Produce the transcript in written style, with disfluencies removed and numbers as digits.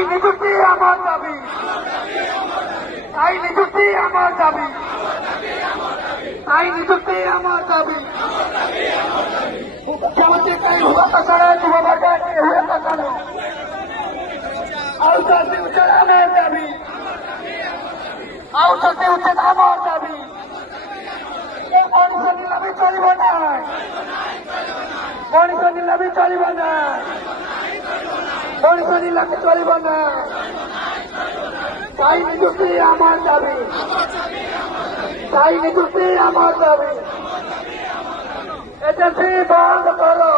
তাই নিযুক্তি আমার দাবি, তাই নিযুক্তি আমার দাবি, তাই নিযুক্তি আমার দাবি। मुख्यमंत्री कई हुआ पकड़े युवा वर्ग के हुए पकड़े औषधि उचित हमें दाबी, औषधि उचित আমার দাবি। মনীষ নিলামী চলিব না, মনীষ নিলামী চলিব না, মনীষ নিলামী চলিব না। তাই নিযুক্তি আমার দাবি, তাই নিযুক্তি আমার দাবি। এজেন্সি বন্ধ করো।